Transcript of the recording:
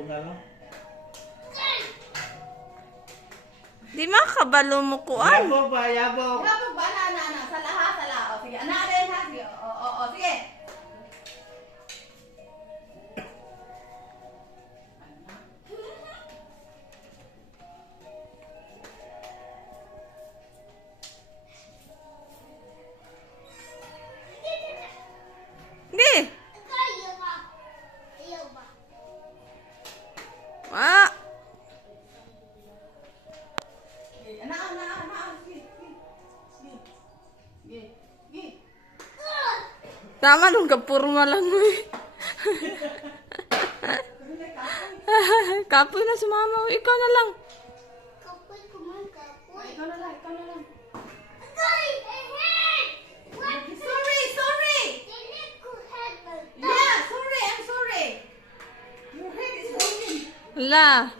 Una lang. Di makabalo mo kuan. Yabog ba? Yabog. Yabog ba? Ana. Sa lahat. O, sige. Ana rin ha. Sige. O, sige. Di. Ah, Ana. Sige. tama nung kapurma lang mo eh. Kapoy na sumama. Ikaw na lang. Ikaw na lang. Sorry. Yeah, sorry. I'm sorry. Your head is broken. Hala.